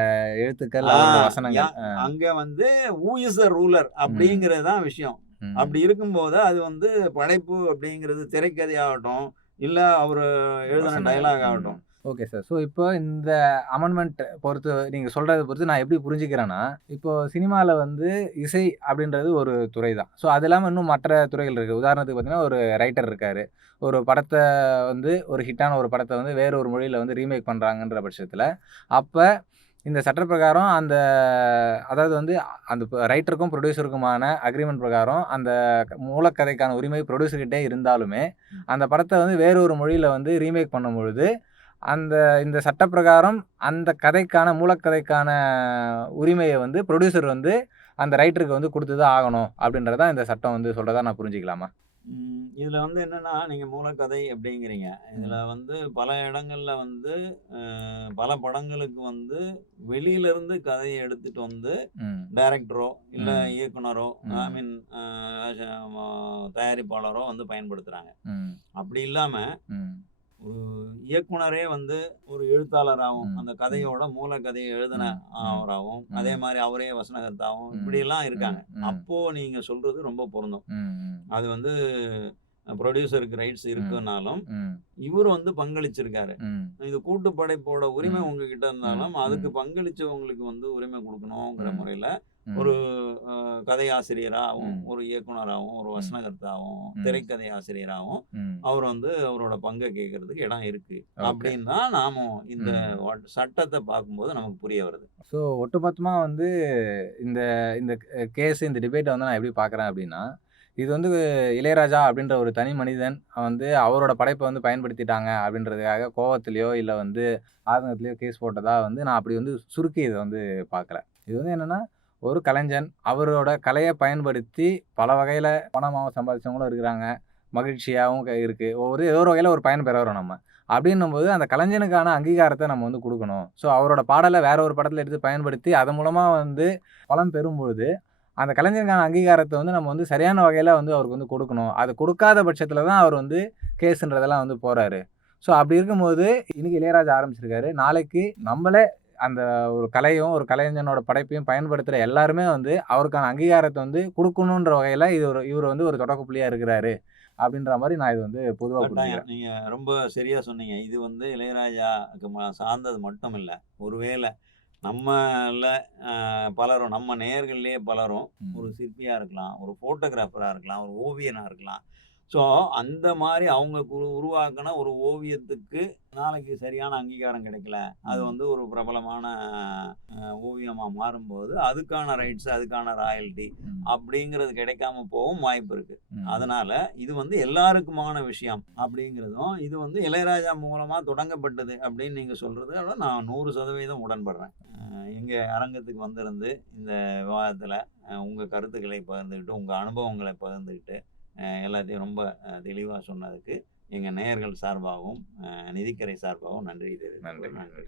எழுத்துக்கள், ஆ அவரோட யா வசனங்கள். அங்க வந்து ஹூ இஸ் த ரூலர் ம். அப்படிங்கிறது தான் விஷயம். அப்படி ம். இருக்கும்போது, அது வந்து படைப்பு அப்படிங்கிறது திரைக்கதையாகட்டும், இல்ல அவரு எழுதின வசனங்கள். டயலாக் ம். ஆகட்டும். Okay sir. ஸோ, இப்போ இந்த அமெண்ட்மென்ட் பொறுத்து நீங்க சொல்றத பொறுத்து நான் எப்படி புரிஞ்சுக்கிறேன்னா, இப்போ சினிமால வந்து இசை அப்படின்றது ஒரு துறை தான். ஸோ, அது இல்லாம இன்னும் மற்ற துறைகள் இருக்கு. உதாரணத்துக்கு பார்த்தீங்கன்னா, ஒரு ரைட்டர் இருக்காரு. ஒரு படத்த வந்து ஒரு ஹிட்டான ஒரு படத்த வந்து வேற ஒரு மொழியில வந்து ரீமேக் பண்றாங்கன்ற பட்சத்தில, அப்ப இந்த சட்ட பிரகாரம் அந்த அதாவது வந்து அந்த ரைட்டருக்கும், புரொடியூசருக்குமான அக்ரீமெண்ட் பிரகாரம் அந்த மூலக்கதைக்கான உரிமை புரொடியூசர் கிட்டயே இருந்தாலுமே, அந்த படத்த வந்து வேற ஒரு மொழியில வந்து ரீமேக் பண்ணும்பொழுது, அந்த இந்த சட்டப்பிரகாரம் அந்த கதைக்கான மூலக்கதைக்கான உரிமைய வந்து புரொடியூசர் வந்து அந்த ரைட்டருக்கு வந்து குடுத்து தான் ஆகணும். அப்படின்றத தான் இந்த சட்டம் வந்து சொல்றதா நான் புரிஞ்சுக்கலாமா? இதுல வந்து என்னன்னா, நீங்க மூலக்கதை அப்படிங்கிறீங்க. இதுல ம். வந்து பல இடங்கள்ல வந்து பல படங்களுக்கு வந்து வெளியிலருந்து கதைய எடுத்துட்டு வந்து ம். டைரக்டரோ, இல்ல ம். இயக்குனரோ, ஐ ம். மீன் அ ம தயாரிப்பாளரோ வந்து பயன்படுத்துறாங்க. ம். அப்படி இல்லாம ம். ஒரு இயக்குனரே வந்து ஒரு எழுத்தாளராவும், ம். அந்த ம். கதையோட மூல கதைய எழுதின ம். ம். அவராவும், அதே ம். மாரி அவரே வசனகர்த்தாவும் ம். இப்படியெல்லாம் ம். இருக்காங்க. ம். அப்போ நீங்க சொல்றது ரொம்ப பொருந்தும். ம். அது வந்து புரொடியூசருக்கு ரைட்ஸ் ம். இருக்குன்னாலும், ம். இவரு வந்து பங்களிச்சிருக்காரு. ம். இது கூட்டு படைப்போட உரிமை ம். உங்ககிட்ட ம். இருந்தாலும், அதுக்கு ம். பங்களிச்சவங்களுக்கு வந்து உரிமை குடுக்கணுங்கிற ம். முறையில, ஒரு ம். கதையாசிரியராவும், ம். ஒரு இயக்குனராவும், ஒரு ம். வசனகர்த்தாவும், ம். திரைக்கதை ஆசிரியராவும், ம். அவர் வந்து அவரோட பங்க கேட்கறதுக்கு இடம் இருக்கு. ஓகே. அப்படின்னு தான் நாமும் இந்த ம். சட்டத்த பார்க்கும்போது நமக்கு புரிய வருது. ஸோ, ஒட்டுமொத்தமா வந்து இந்த இந்த கேஸ் இந்த டிபேட்ட வந்து நான் எப்படி பார்க்குறேன் அப்படின்னா, இது வந்து இளையராஜா அப்படின்ற ஒரு தனி மனிதன் வந்து அவரோட படைப்ப வந்து பயன்படுத்திட்டாங்க அப்படின்றதுக்காக கோவத்திலயோ, இல்ல வந்து ஆதங்கத்திலயோ கேஸ் போட்டதா வந்து நான் அப்படி வந்து சுருக்கி இத வந்து பார்க்கல. இது வந்து என்னன்னா, ஒரு கலைஞன் அவரோட கலைய பயன்படுத்தி பல வகையில பணமாவும் சம்பாதிச்சவங்களும் இருக்கிறாங்க. மகிழ்ச்சியாவும் இருக்கு. ஏதோ ஒரு வகையில ஒரு பயன் பெறுறோம் நம்ம. அப்படின்னும்போது அந்த கலைஞனுக்கான அங்கீகாரத்தை நம்ம வந்து குடுக்கணும். ஸோ அவரோட பாடல வேற ஒரு படத்துல எடுத்து பயன்படுத்தி, அதன் மூலமா வந்து பலம் பெறும்பொழுது, அந்த கலைஞருக்கான அங்கீகாரத்த வந்து நம்ம வந்து சரியான வகையில வந்து அவருக்கு வந்து குடுக்கணும். அது குடுக்காத பட்சத்துல தான் அவர் வந்து கேஸ்ன்றதெல்லாம் வந்து போறாரு. ஸோ அப்படி இருக்கும்போது, இன்னைக்கு இளையராஜா ஆரம்பிச்சிருக்காரு. நாளைக்கு நம்மளே அந்த ஒரு கலையும், ஒரு கலைஞனோட படைப்பையும் பயன்படுத்துற எல்லாருமே வந்து அவருக்கான அங்கீகாரத்த வந்து குடுக்கணுன்ற வகையில இவரு வந்து ஒரு தொடக்க புள்ளியா இருக்கிறாரு. அப்படின்ற மாரி நான் இது வந்து பொதுவா கட்டாயம். புரிஞ்சுக்கிறேன். நீங்க ரொம்ப சரியா சொன்னீங்க. இது வந்து இளையராஜாக்கு சார்ந்தது மட்டும் இல்ல. ஒருவேள நம்மள பலரும் நம்ம நேயர்கள்லயே பலரும் ஒரு ம். சிற்பியா இருக்கலாம், ஒரு ஃபோட்டோகிராஃபரா இருக்கலாம், ஒரு ஓவியனா இருக்கலாம். ஸோ, அந்த மாரி அவங்க உருவாக்குன ஒரு ஓவியத்துக்கு நாளைக்கு சரியான அங்கீகாரம் கிடைக்கல. அது ம். வந்து ஒரு பிரபலமான ஓவியமா மாறும்போது, அதுக்கான ரைட்ஸ், அதுக்கான ராயல்டி ம். அப்படிங்கிறது கிடைக்காம போகவும் வாய்ப்பு இருக்கு. ம். அதனால இது வந்து எல்லாருக்குமான விஷயம் அப்படிங்கிறதும், இது வந்து இளையராஜா மூலமா தொடங்கப்பட்டது அப்படின்னு நீங்க சொல்றதுல நான் 100% உடன்படுறேன். எங்க அரங்கத்துக்கு வந்திருந்து இந்த விவாதத்துல உங்க கருத்துக்களை பகிர்ந்துக்கிட்டு, உங்க அனுபவங்களை பகிர்ந்துக்கிட்டு, எல்லாத்தையும் ரொம்ப தெளிவா சொன்னதுக்கு எங்க நேயர்கள் சார்பாகவும், நிதிக்கரை சார்பாகவும் நன்றி தெரிவித்துக் நன்றி. கொள்கிறேன். நன்றி.